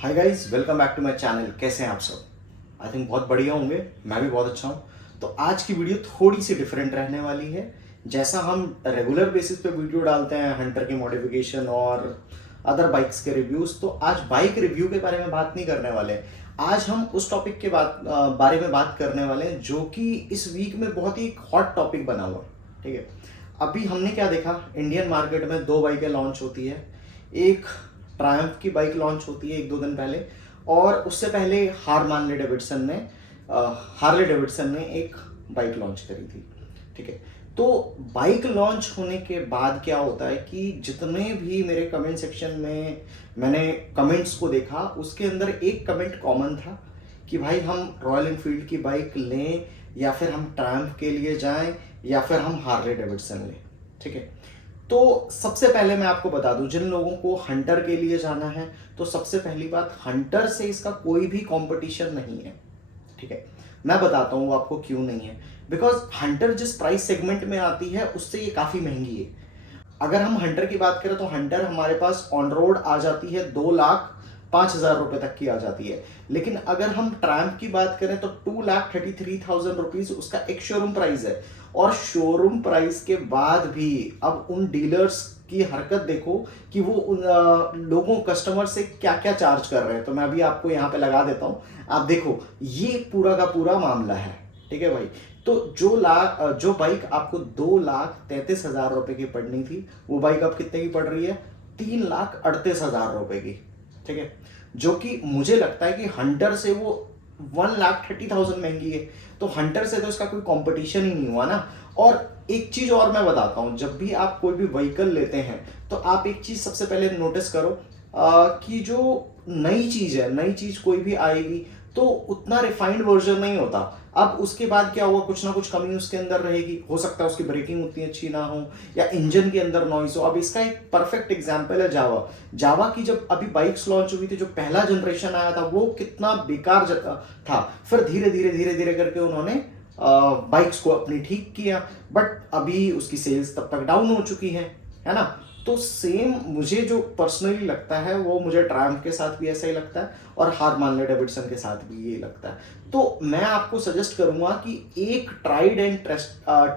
Hi guys, welcome back to my channel. कैसे हैं आप सब? आई थिंक बहुत बढ़िया होंगे। मैं भी बहुत अच्छा हूँ। तो आज की वीडियो थोड़ी सी डिफरेंट रहने वाली है। जैसा हम रेगुलर बेसिस पे वीडियो डालते हैं हंटर की मॉडिफिकेशन और अदर बाइक्स के रिव्यूज, तो आज बाइक रिव्यू के बारे में बात नहीं करने वाले हैं। आज हम उस टॉपिक के बारे में बात करने वाले हैं जो कि इस वीक में बहुत ही हॉट टॉपिक बना हुआ है। ठीक है, अभी हमने क्या देखा, इंडियन मार्केट में दो बाइकें लॉन्च होती है। एक ट्रायम्फ की बाइक लॉन्च होती है एक दो दिन पहले, और उससे पहले हार्ले डेविडसन ने एक बाइक लॉन्च करी थी। ठीक है, तो बाइक लॉन्च होने के बाद क्या होता है कि जितने भी मेरे कमेंट सेक्शन में मैंने कमेंट्स को देखा, उसके अंदर एक कमेंट कॉमन था कि भाई हम रॉयल एनफील्ड की बाइक लें या फिर हम ट्रायम्फ के लिए जाएं या फिर हम हार्ले डेविडसन लें। ठीक है, तो सबसे पहले मैं आपको बता दूं, जिन लोगों को हंटर के लिए जाना है तो सबसे पहली बात, हंटर से इसका कोई भी कंपटीशन नहीं है। ठीक है, मैं बताता हूं आपको क्यों नहीं है। बिकॉज हंटर जिस प्राइस सेगमेंट में आती है उससे ये काफ़ी महंगी है। अगर हम हंटर की बात करें तो हंटर हमारे पास ऑन रोड आ जाती है 2,05,000 रुपए तक की आ जाती है। लेकिन अगर हम ट्रैम्प की बात करें तो 2,33,000 रुपीज उसका एक शोरूम प्राइस है। और शोरूम प्राइस के बाद भी अब उन डीलर्स की हरकत देखो कि वो उन लोगों कस्टमर से क्या क्या चार्ज कर रहे हैं। तो मैं अभी आपको यहाँ पे लगा देता हूँ, आप देखो, ये पूरा का पूरा मामला है। ठीक है भाई, तो जो बाइक आपको 2,33,000 रुपए की पड़नी थी, वो बाइक अब कितने की पड़ रही है? 3,38,000 रुपए की। ठीक है, जो कि मुझे लगता है कि हंटर से वो 1,30,000 महंगी है। तो हंटर से तो इसका कोई कंपटीशन ही नहीं हुआ ना। और एक चीज और मैं बताता हूं, जब भी आप कोई भी व्हीकल लेते हैं तो आप एक चीज सबसे पहले नोटिस करो कि जो नई चीज है, नई चीज कोई भी आएगी तो उतना रिफाइंड वर्जन नहीं होता। अब उसके बाद क्या हुआ, कुछ ना कुछ कमी उसके अंदर रहेगी। हो सकता है उसकी ब्रेकिंग उतनी अच्छी ना हो या इंजन के अंदर नॉइस हो। अब इसका एक परफेक्ट एग्जांपल है जावा। जावा की जब अभी बाइक्स लॉन्च हुई थी, जो पहला जनरेशन आया था वो कितना बेकार था। फिर धीरे धीरे धीरे धीरे करके उन्होंने बाइक्स को अपनी ठीक किया, बट अभी उसकी सेल्स तब तक डाउन हो चुकी है ना। तो सेम मुझे जो पर्सनली लगता है वो मुझे ट्रायम्फ के साथ भी ऐसा ही लगता है और हार्ले डेविडसन के साथ भी ये लगता है। तो मैं आपको सजेस्ट करूंगा कि एक ट्राइड एंड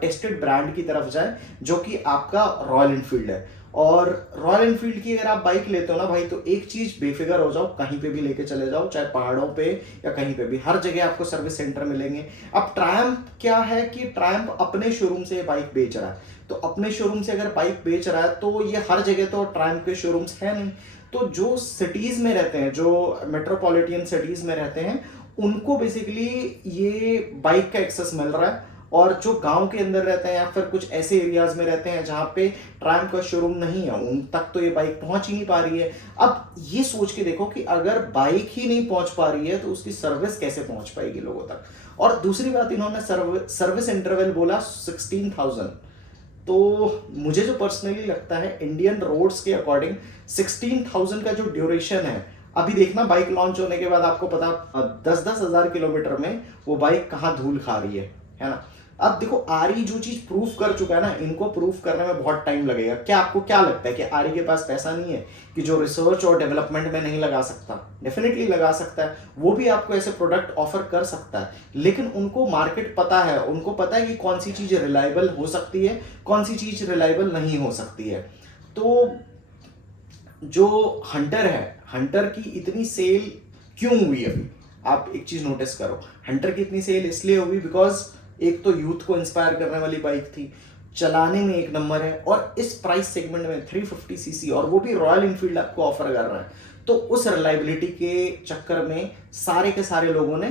टेस्टेड ब्रांड की तरफ जाए, जो कि आपका रॉयल एनफील्ड है। और रॉयल एनफील्ड की अगर आप बाइक लेते हो ना भाई, तो एक चीज बेफिक्र हो जाओ, कहीं पे भी लेके चले जाओ, चाहे पहाड़ों पे या कहीं पे भी, हर जगह आपको सर्विस सेंटर मिलेंगे। अब ट्रायम्फ क्या है कि ट्रायम्फ अपने शोरूम से बाइक बेच रहा है, तो अपने शोरूम से अगर बाइक बेच रहा है तो ये हर जगह तो ट्रायम्फ के शोरूम्स है नहीं। तो जो सिटीज में रहते हैं, जो मेट्रोपॉलिटन सिटीज में रहते हैं, उनको बेसिकली ये बाइक का एक्सेस मिल रहा है। और जो गांव के अंदर रहते हैं या फिर कुछ ऐसे एरियाज में रहते हैं जहां पे ट्रायम्फ का शोरूम नहीं है, उन तक तो ये बाइक पहुंच ही नहीं पा रही है। अब ये सोच के देखो कि अगर बाइक ही नहीं पहुंच पा रही है तो उसकी सर्विस कैसे पहुंच पाएगी लोगों तक। और दूसरी बात, इन्होंने सर्विस इंटरवल बोला 16,000। तो मुझे जो पर्सनली लगता है, इंडियन रोड्स के अकॉर्डिंग 16,000 का जो ड्यूरेशन है, अभी देखना बाइक लॉन्च होने के बाद आपको पता 10-10 हज़ार किलोमीटर में वो बाइक कहाँ धूल खा रही है ना। अब देखो, आरी जो चीज प्रूफ कर चुका है ना, इनको प्रूफ करने में बहुत टाइम लगेगा। क्या आपको क्या लगता है कि आरी के पास पैसा नहीं है कि जो रिसर्च और डेवलपमेंट में नहीं लगा सकता? डेफिनेटली लगा सकता है, वो भी आपको ऐसे प्रोडक्ट ऑफर कर सकता है। लेकिन उनको मार्केट पता है, उनको पता है कि कौन सी चीज रिलायबल हो सकती है, कौन सी चीज रिलायबल नहीं हो सकती है। तो जो हंटर है, हंटर की इतनी सेल क्यों हुई अभी, आप एक चीज नोटिस करो। हंटर की इतनी सेल इसलिए हुई बिकॉज एक तो यूथ को इंस्पायर करने वाली बाइक थी, चलाने में एक नंबर है, और इस प्राइस सेगमेंट में 350 सीसी, और वो भी रॉयल एनफील्ड आपको ऑफर कर रहा है। तो उस रिलायबिलिटी के चक्कर में सारे के सारे लोगों ने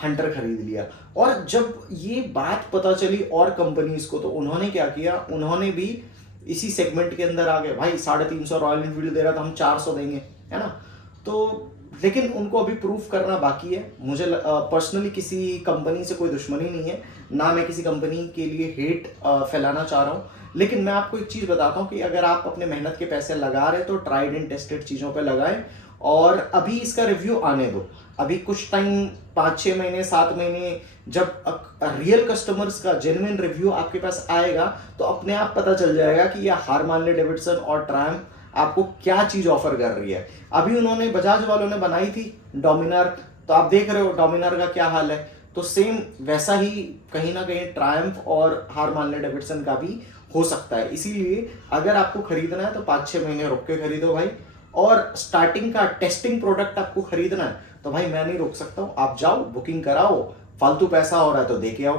हंटर खरीद लिया। और जब ये बात पता चली और कंपनीज को, तो उन्होंने क्या किया, उन्होंने भी इसी सेगमेंट के अंदर आ गए। भाई 350 रॉयल एनफील्ड दे रहा था, हम 400 देंगे, है ना। तो लेकिन उनको अभी प्रूफ करना बाकी है। मुझे पर्सनली किसी कंपनी से कोई दुश्मनी नहीं है, ना मैं किसी कंपनी के लिए हेट फैलाना चाह रहा हूँ। लेकिन मैं आपको एक चीज़ बताता हूँ कि अगर आप अपने मेहनत के पैसे लगा रहे तो ट्राइड एंड टेस्टेड चीज़ों पे लगाएं। और अभी इसका रिव्यू आने दो, अभी कुछ टाइम, 5-6 महीने, 7 महीने, जब रियल कस्टमर्स का जेन्युइन रिव्यू आपके पास आएगा तो अपने आप पता चल जाएगा कि यह हार्ले डेविडसन और ट्रायम्फ आपको क्या चीज़ ऑफर कर रही है। अभी उन्होंने बजाज वालों ने बनाई थी डोमिनार, तो आप देख रहे हो डोमिनार का क्या हाल है। तो सेम वैसा ही कहीं ना कहीं ट्रायम्फ और हार्ले डेविडसन का भी हो सकता है। इसीलिए अगर आपको खरीदना है तो 5-6 महीने रुक के खरीदो भाई। और स्टार्टिंग का टेस्टिंग प्रोडक्ट आपको खरीदना है तो भाई मैं नहीं रोक सकता हूँ, आप जाओ बुकिंग कराओ, फालतू पैसा हो रहा है तो दे के आओ,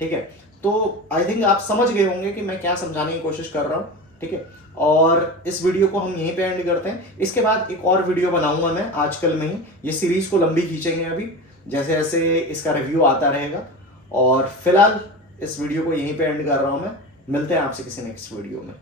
ठीक है। तो आई थिंक आप समझ गए होंगे कि मैं क्या समझाने की कोशिश कर रहा हूँ, ठीक है। और इस वीडियो को हम यहीं पे एंड करते हैं। इसके बाद एक और वीडियो बनाऊंगा मैं आजकल में ही, ये सीरीज को लंबी खींचेंगे अभी जैसे जैसे इसका रिव्यू आता रहेगा। और फिलहाल इस वीडियो को यहीं पे एंड कर रहा हूँ मैं। मिलते हैं आपसे किसी नेक्स्ट वीडियो में।